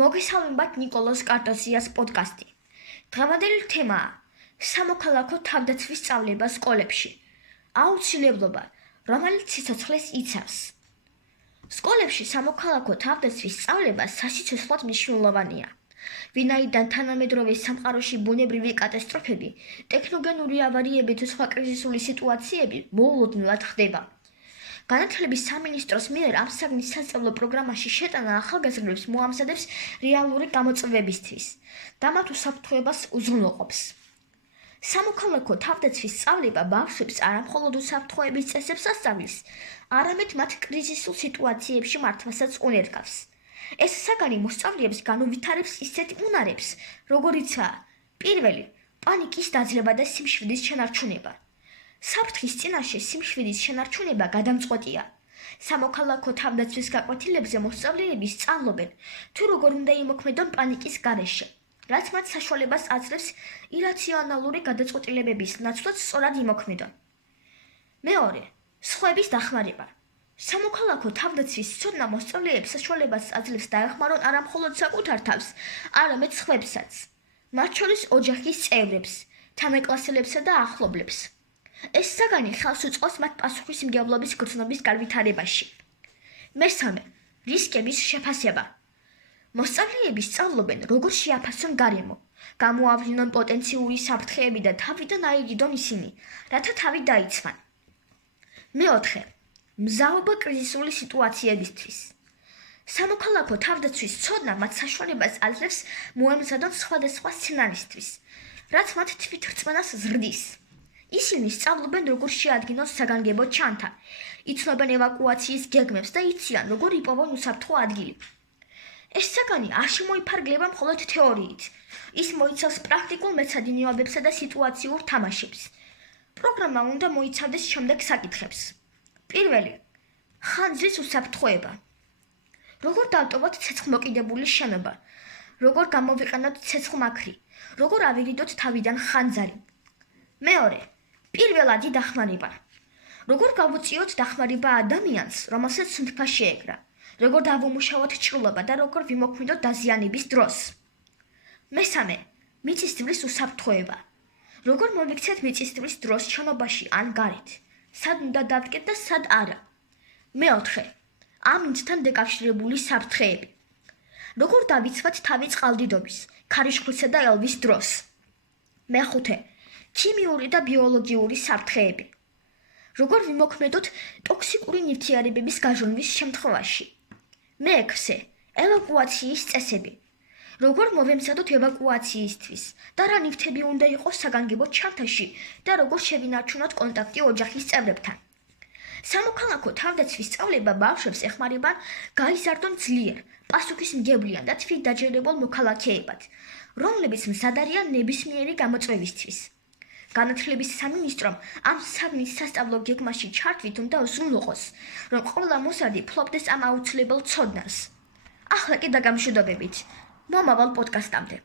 მოგესალმებათ ნიკოლოზ კარტოზიას პოდკასტი. დღევანდელი თემაა სამოქალაქო თავდაცვის სწავლება სკოლებში. აუცილებლობა, რომელიც სიცოცხლეს იცავს. სკოლებში სამოქალაქო თავდაცვის სწავლება სასიცოცხლოდ მნიშვნელოვანია. ვინაიდან თანამედროვე სამყაროში ბუნებრივი კატასტროფები, ტექნოგენური ავარიები თუ სხვა კრიზისული სიტუაციები მოულოდნელად ხდება. განათლების სამინისტროს მიერ ამ საგნის სასწავლო პროგრამაში შეტანა ახალგაზრდებს მოამზადებს რეალური გამოწვევებისთვის და მათ უსაფრთხოებას უზრუნველყოფს. სამოქალაქო თავდაცვის სწავლება ბავშვებს არამხოლოდ უსაფრთხოების წესებს ასწავლის, არამედ მათ კრიზისულ სიტუაციებში მართვასაც უნერგავს. ეს საგანი მოსწავლეებს განუვითარებს ისეთ უნარებს, როგორიცაა პირველი, პანიკის დაძლევა და სიმშვიდის შენარჩუნება. საფრთხის წინაშე სიმშვიდის შენარჩუნება გადამწყვეტია. სამოქალაქო თავდაცვის გაკვეთილებზე მოსწავლეები სწავლობენ, თუ როგორ უნდა იმოქმედონ პანიკის გარეშე, რაც მათ საშუალებას აძლევს ირაციონალური გადაწყვეტილებების ნაცვლად სწორად იმოქმედონ. მეორე, სხვების დახმარება. სამოქალაქო თავდაცვის ცოდნა მოსწავლეებს საშუალებას აძლევს დაეხმარონ არამხოლოდ საკუთარ თავს, არამედ სხვებსაც, მათ შორის ოჯახის წევრებს, თანაკლასელებსა და ახლობლებს. ეს საგანი ხელს უწყობს მათ პასუხისმგებლობის გრძნობის განვითარებაში. მესამე, რისკების შეფასება. მოსწავლეები სწავლობენ, როგორ შეაფასონ გარემო, გამოავლინონ პოტენციური საფრთხეები და თავიდან აიგიდონ ისინი, რათა თავი დაიცვან. მეოთხე, მზაობა კრიზისული სიტუაციებისთვის. სამოქალაქო თავდაცვის ცოდნა მათ საშუალებას აძლევს მოემზადონ სხვადასხვა სცენარისთვის, რაც მათ თვითრწმენას ზრდის. ისინი სწავლობენ, როგორ შეადგინონ საგანგებო ჩანთა, იცნობენ ევაკუაციის გეგმებს და იციან, როგორ იპოვონ უსაფრთხო ადგილი. ეს საგანი არ შემოიფარგლება მხოლოდ თეორიით, ის მოიცავს პრაქტიკულ მეცადინეობებსა და სიტუაციურ თამაშებს. პროგრამა უნდა მოიცავდეს შემდეგ საკითხებს. პირველი, ხანძრის უსაფრთხოება. როგორ დავტოვოთ ცეცხლმოკიდებული შენობა, როგორ გამოვიყენოთ ცეცხლმაქრი, როგორ ავირიდოთ თავიდან ხანძარი. მეორე, პირველადი დახმარება. როგორ გავუწიოთ დახმარება ადამიანს, რომელსაც სუნთქვა შეეკრა, როგორ დავუმუშავოთ ჭრილობა და როგორ ვიმოქმედოთ დაზიანების დროს. მესამე, მიწისძვრის უსაფრთხოება. როგორ მოვიქცეთ მიწისძვრის დროს შენობაში ან გარეთ, სად უნდა დავდგეთ და სად არა. მეოთხე, ამინდთან დაკავშირებული საფრთხეები. როგორ დავიცვათ თავი წყალდიდობის, ქარიშხლისა და ელვის დროს. მეხუთე, ქიმიური და ბიოლოგიური საფრთხეები. როგორ ვიმოქმედოთ ტოქსიკური ნივთიერებების გაჟონვის შემთხვევაში. მეექვსე, ევაკუაციის წესები. როგორ მოვემზადოთ ევაკუაციისთვის და რა ნივთები უნდა იყოს საგანგებო ჩანთაში და როგორ შევინარჩუნოთ კონტაქტი ოჯახის წევრებთან. სამოქალაქო თავდაცვის სწავლება ბავშვებს ეხმარება გაიზარდონ ძლიერ, პასუხისმგებლიან და თვითდაჯერებულ მოქალაქეებად, რომლებიც მზად არიან ნებისმიერი გამოწვევისთვის. განათლების სამინისტრომ ამ საგნის სასწავლო გეგმაში ჩართვით უნდა უზრუნველყოს, რომ ყველა მოსადი ფლობდეს ამ აუცილებელ ცოდნას. ახლა კი დაგამშვიდობებით. მომავალ პოდკასტამდე.